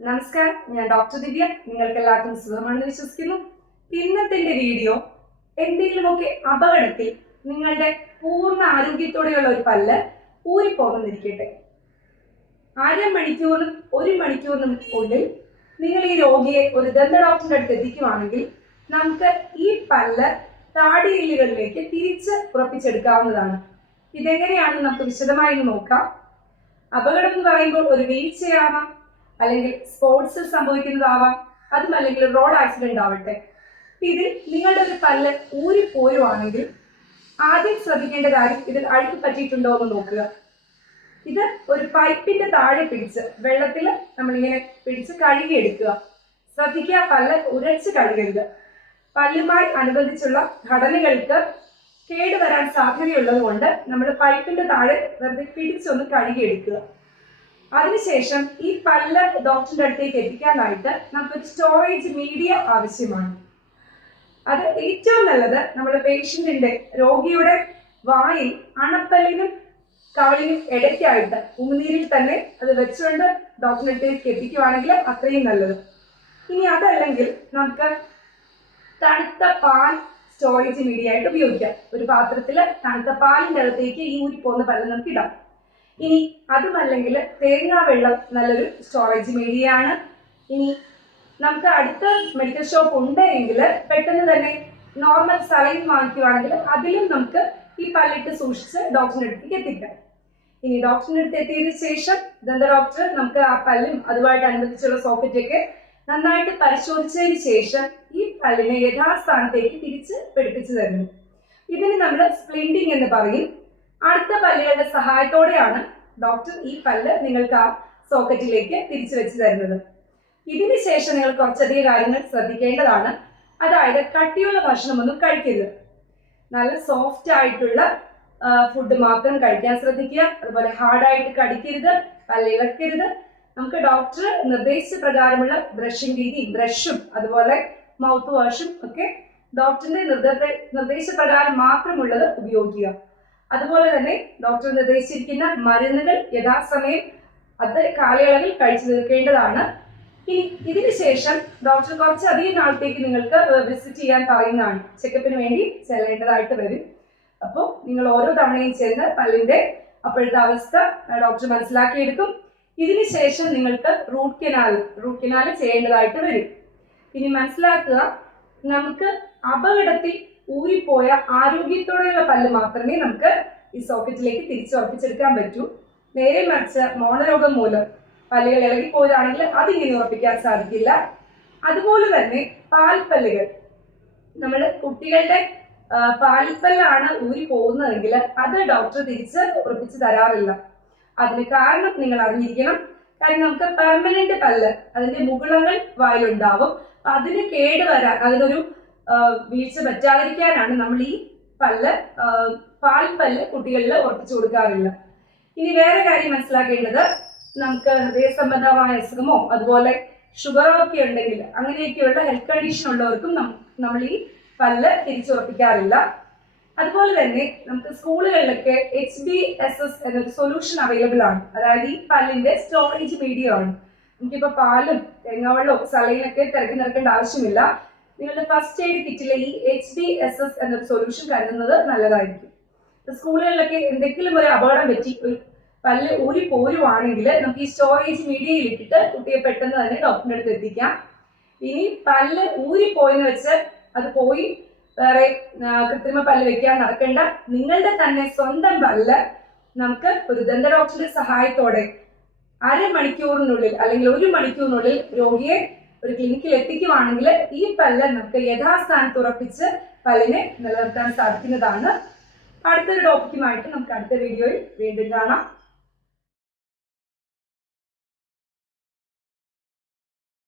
നമസ്കാരം, ഞാൻ ഡോക്ടർ ദിവ്യ. നിങ്ങൾക്ക് എല്ലാവർക്കും സുഖമാണെന്ന് വിശ്വസിക്കുന്നു. ഇന്നത്തെ വീഡിയോ എന്തെങ്കിലുമൊക്കെ അപകടത്തിൽ നിങ്ങളുടെ പൂർണ്ണ ആരോഗ്യത്തോടെയുള്ള ഒരു പല്ല് ഊരിപ്പോകുന്നിരിക്കട്ടെ. അരമണിക്കൂറിനും 1 മണിക്കൂറിനും ഉള്ളിൽ നിങ്ങൾ ഈ രോഗിയെ ഒരു ദന്ത ഡോക്ടറിന്റെ അടുത്ത് എത്തിക്കുവാണെങ്കിൽ നമുക്ക് ഈ പല്ല് താടിയെല്ലുകളിലേക്ക് തിരിച്ച് ഉറപ്പിച്ചെടുക്കാവുന്നതാണ്. ഇതെങ്ങനെയാണെന്ന് നമുക്ക് വിശദമായി നോക്കാം. അപകടം എന്ന് പറയുമ്പോൾ ഒരു വീഴ്ചയാവാം, അല്ലെങ്കിൽ സ്പോർട്സിൽ സംഭവിക്കുന്നതാവാം, അതുമല്ലെങ്കിൽ റോഡ് ആക്സിഡന്റ് ആവട്ടെ. ഇതിൽ നിങ്ങളുടെ ഒരു പല്ല് ഊരിപ്പോരുവാണെങ്കിൽ ആദ്യം ശ്രദ്ധിക്കേണ്ട കാര്യം ഇതിൽ അഴുക്ക് പറ്റിയിട്ടുണ്ടോ എന്ന് നോക്കുക. ഇത് ഒരു പൈപ്പിന്റെ താഴെ പിടിച്ച് വെള്ളത്തിൽ നമ്മളിങ്ങനെ പിടിച്ച് കഴുകിയെടുക്കുക. ശ്രദ്ധിക്കുക, പല്ല് ഉരച്ച് കഴുകരുത്. പല്ലുമായി അനുബന്ധിച്ചുള്ള ഘടനകൾക്ക് കേടുവരാൻ സാധ്യതയുള്ളത് കൊണ്ട് നമ്മൾ പൈപ്പിന്റെ താഴെ വെറുതെ പിടിച്ചൊന്ന് കഴുകിയെടുക്കുക. അതിനുശേഷം ഈ പല്ല് ഡോക്ടറിന്റെ അടുത്തേക്ക് എത്തിക്കാനായിട്ട് നമുക്കൊരു സ്റ്റോറേജ് മീഡിയ ആവശ്യമാണ്. അത് ഏറ്റവും നല്ലത് നമ്മുടെ പേഷ്യന്റിന്റെ രോഗിയുടെ വായിൽ അണപ്പല്ലിനും കവളിനും ഇടയ്ക്കായിട്ട് ഉമിനീരിൽ തന്നെ അത് വെച്ചുകൊണ്ട് ഡോക്ടറിന്റെ അടുത്തേക്ക് എത്തിക്കുവാണെങ്കിൽ അത്രയും നല്ലത്. ഇനി അതല്ലെങ്കിൽ നമുക്ക് തണുത്ത പാൽ സ്റ്റോറേജ് മീഡിയ ആയിട്ട് ഉപയോഗിക്കാം. ഒരു പാത്രത്തിൽ തണുത്ത പാലിന്റെ അകത്തേക്ക് ഈ ഊരിപ്പോകുന്ന പല്ല് നമുക്ക് ഇടാം. ഇനി അതുമല്ലെങ്കിൽ തേങ്ങാ വെള്ളം നല്ലൊരു സ്റ്റോറേജ് മീഡിയയാണ്. ഇനി നമുക്ക് അടുത്ത മെഡിക്കൽ ഷോപ്പ് ഉണ്ടെങ്കിൽ പെട്ടെന്ന് തന്നെ നോർമൽ സലൈൻ വാങ്ങിക്കുവാണെങ്കിൽ അതിലും നമുക്ക് ഈ പല്ലിട്ട് സൂക്ഷിച്ച് ഡോക്ടറിന്റെ അടുത്തേക്ക് എത്തിക്കാം. ഇനി ഡോക്ടറിന്റെ അടുത്ത് എത്തിയതിനു ശേഷം ദന്ത ഡോക്ടർ നമുക്ക് ആ പല്ലും അതുമായിട്ട് അനുബന്ധിച്ചുള്ള സോക്കറ്റൊക്കെ നന്നായിട്ട് പരിശോധിച്ചതിന് ശേഷം ഈ പല്ലിനെ യഥാസ്ഥാനത്തേക്ക് തിരിച്ച് പിടിപ്പിച്ചു തരുന്നു. ഇതിന് നമ്മൾ സ്പ്ലിന്റിങ് എന്ന് പറയും. അടുത്ത പല്ലുകളുടെ സഹായത്തോടെയാണ് ഡോക്ടർ ഈ പല്ല് നിങ്ങൾക്ക് ആ സോക്കറ്റിലേക്ക് തിരിച്ചു വെച്ച് തരുന്നത്. ഇതിന് ശേഷം നിങ്ങൾ കുറച്ചധികം കാര്യങ്ങൾ ശ്രദ്ധിക്കേണ്ടതാണ്. അതായത് കട്ടിയുള്ള ഭക്ഷണമൊന്നും കഴിക്കരുത്. നല്ല സോഫ്റ്റ് ആയിട്ടുള്ള ഫുഡ് മാത്രം കഴിക്കാൻ ശ്രദ്ധിക്കുക. അതുപോലെ ഹാർഡായിട്ട് കടിക്കരുത്, പല്ല് ഇളക്കരുത്. നമുക്ക് ഡോക്ടർ നിർദ്ദേശിച്ച പ്രകാരമുള്ള ബ്രഷിംഗ് രീതി, ബ്രഷും അതുപോലെ മൗത്ത് വാഷും ഒക്കെ ഡോക്ടറിന്റെ നിർദ്ദേശപ്രകാരം മാത്രമുള്ളത് ഉപയോഗിക്കുക. അതുപോലെ തന്നെ ഡോക്ടർ നിർദ്ദേശിച്ചിരിക്കുന്ന മരുന്നുകൾ യഥാസമയം അത് കാലയളവിൽ കഴിച്ചു തീർക്കേണ്ടതാണ്. ഇനി ഇതിന് ശേഷം ഡോക്ടർ കുറച്ചധികം നാളത്തേക്ക് നിങ്ങൾക്ക് വിസിറ്റ് ചെയ്യാൻ പറയുന്നതാണ്. ചെക്കപ്പിന് വേണ്ടി ചെല്ലേണ്ടതായിട്ട് വരും. അപ്പോൾ നിങ്ങൾ ഓരോ തവണയും ചെന്ന് പല്ലിന്റെ അപ്പോഴത്തെ അവസ്ഥ ഡോക്ടർ മനസ്സിലാക്കിയെടുക്കും. ഇതിന് ശേഷം നിങ്ങൾക്ക് റൂട്ട് കനാൽ ചെയ്യേണ്ടതായിട്ട് വരും. ഇനി മനസ്സിലാക്കുക, നമുക്ക് അപകടത്തിൽ ഊരിപ്പോയ ആരോഗ്യത്തോടെയുള്ള പല്ല് മാത്രമേ നമുക്ക് ഈ സോക്കറ്റിലേക്ക് തിരിച്ചുറപ്പിച്ചെടുക്കാൻ പറ്റൂ. നേരെ മറിച്ച് മോണരോഗം മൂലം പല്ലുകൾ ഇളകിപ്പോയതാണെങ്കിൽ അതിങ്ങനെ ഉറപ്പിക്കാൻ സാധിക്കില്ല. അതുപോലെ തന്നെ പാൽപ്പല്ലുകൾ, നമ്മൾ കുട്ടികളുടെ പാൽപ്പല്ലാണ് ഊരി പോകുന്നതെങ്കിൽ അത് ഡോക്ടർ തിരിച്ച് ഉറപ്പിച്ച് തരാറില്ല. അതിന് കാരണം നിങ്ങൾ അറിഞ്ഞിരിക്കണം. കാരണം നമുക്ക് പെർമനന്റ് പല്ല്, അതിന്റെ മുകുളങ്ങൾ വായിലുണ്ടാവും. അതിന് കേടുവരാൻ, അതിനൊരു വീഴ്ച പറ്റാതിരിക്കാനാണ് നമ്മൾ ഈ പാൽപ്പല്ല് കുട്ടികളിൽ ഉറപ്പിച്ചു കൊടുക്കാറില്ല. ഇനി വേറെ കാര്യം മനസ്സിലാക്കേണ്ടത്, നമുക്ക് ഹൃദയ സംബന്ധമായ അസുഖമോ അതുപോലെ ഷുഗറോ ഒക്കെ ഉണ്ടെങ്കിൽ അങ്ങനെയൊക്കെയുള്ള ഹെൽത്ത് കണ്ടീഷൻ ഉള്ളവർക്കും നമ്മൾ ഈ പല്ല് തിരിച്ചുറപ്പിക്കാറില്ല. അതുപോലെ തന്നെ നമുക്ക് സ്കൂളുകളിലൊക്കെ HBSS എന്നൊരു സൊല്യൂഷൻ അവൈലബിൾ ആണ്. അതായത് ഈ പല്ലിന്റെ സ്റ്റോറേജ് മീഡിയ ആണ്. നമുക്കിപ്പോൾ പാലും തേങ്ങാവെള്ളവും സലൈനൊക്കെ തിരക്കി നിറക്കേണ്ട ആവശ്യമില്ല. നിങ്ങളുടെ ഫസ്റ്റ് എയ്ഡ് കിറ്റിലെ ഈ HBSS എന്നൊരു സൊല്യൂഷൻ കരുതുന്നത് നല്ലതായിരിക്കും. സ്കൂളുകളിലൊക്കെ എന്തെങ്കിലും ഒരു അപകടം പറ്റി ഒരു പല്ല് ഊരി പോരുവാണെങ്കിൽ നമുക്ക് ഈ സ്റ്റോറേജ് മീഡിയയിൽ ഇട്ടിട്ട് കുട്ടിയെ പെട്ടെന്ന് തന്നെ ഡോക്ടറിന്റെ അടുത്ത് എത്തിക്കാം. ഇനി പല്ല് ഊരിപ്പോയെന്ന് വെച്ച് അത് പോയി വേറെ കൃത്രിമ പല്ല് വെക്കാൻ നടക്കേണ്ട. നിങ്ങളുടെ തന്നെ സ്വന്തം പല്ല് നമുക്ക് ഒരു ദന്ത ഡോക്ടറുടെ സഹായത്തോടെ അരമണിക്കൂറിനുള്ളിൽ അല്ലെങ്കിൽ 1 മണിക്കൂറിനുള്ളിൽ രോഗിയെ ഒരു ക്ലിനിക്കിൽ എത്തിക്കുവാണെങ്കിൽ ഈ പല്ല് നമുക്ക് യഥാസ്ഥാനത്ത് ഉറപ്പിച്ച് പല്ലിനെ നിലനിർത്താൻ സാധിക്കുന്നതാണ്. അടുത്തൊരു ടോപ്പിക്കുമായിട്ട് നമുക്ക് അടുത്ത വീഡിയോയിൽ വീണ്ടും കാണാം.